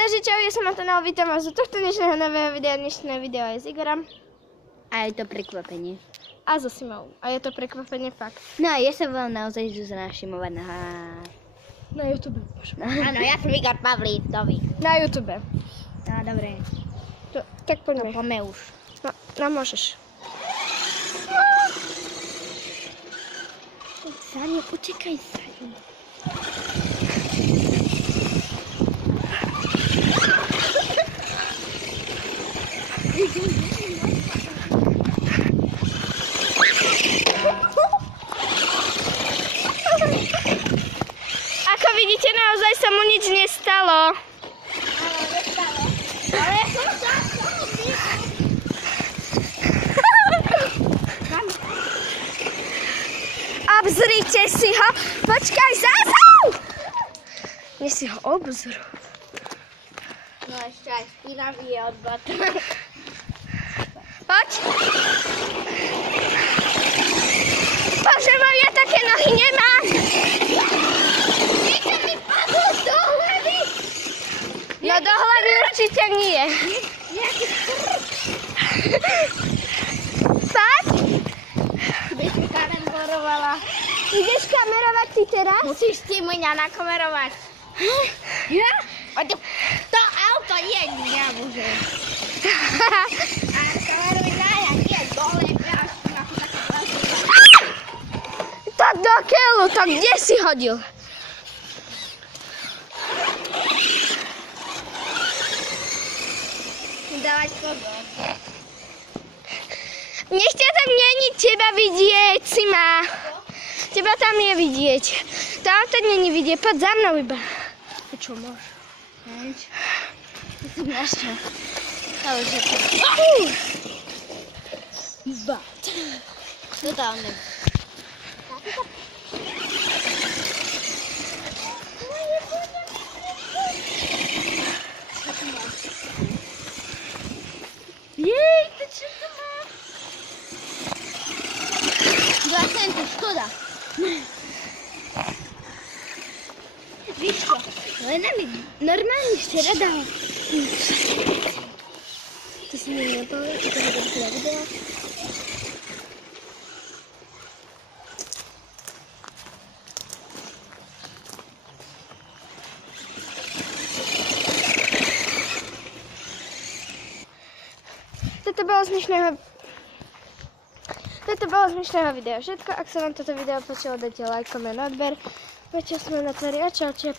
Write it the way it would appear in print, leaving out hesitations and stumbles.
Takže čau, ja som Antonella, vítam vás do tohto dnešného nového videa. Dnešné video je s Igorom. A je to prekvapenie. A so Simou. A je to prekvapenie fakt. No a ja sa vám naozaj idú znášimovať Na YouTube. Áno, ja som Igor Pavlíkovi. Na YouTube. No, dobre. Tak poďme. No, poďme už. No môžeš. Sáňo, počekaj, Sáňo. Ako vidíte, naozaj sa mu nič nestalo. Áno, nestalo. Ale ja som sám. Obzrite si ho. Počkaj, zásah! Nech si ho obzru. No ešte aj spínavý je od bata. Poď. Bože môj, ja také nohy nemám. Niečo mi padlo do hlavy. No do hlavy určite nie. Nejaký prd. Poď. By si kamerovala. Ideš kamerovať ty teraz? Musíš ty mňa nakamerovať. Ja? To auto je mňa, bože. A kameruj na ja, nie dole, až na to také veľké. Tak do keľu, tak kde si hodil? Dávať pozor. Nech ťa tam není teba vidieť, Sima. Teba tam je vidieť. Tam to není vidieť, poď za mnou iba. Čo máš? Heď. Ty si našťa. Ale že to... Bat. Totálne. Jej, to čo to má? 2 centy, škoda. Víš čo? Lena mi normálne včera dala. To si mi nepovie, čo to budem teda video. Toto bolo z dnešného videa všetko. Ak sa vám toto video páčilo, dajte like, koment, odber. Večer sme na tvári a čaute.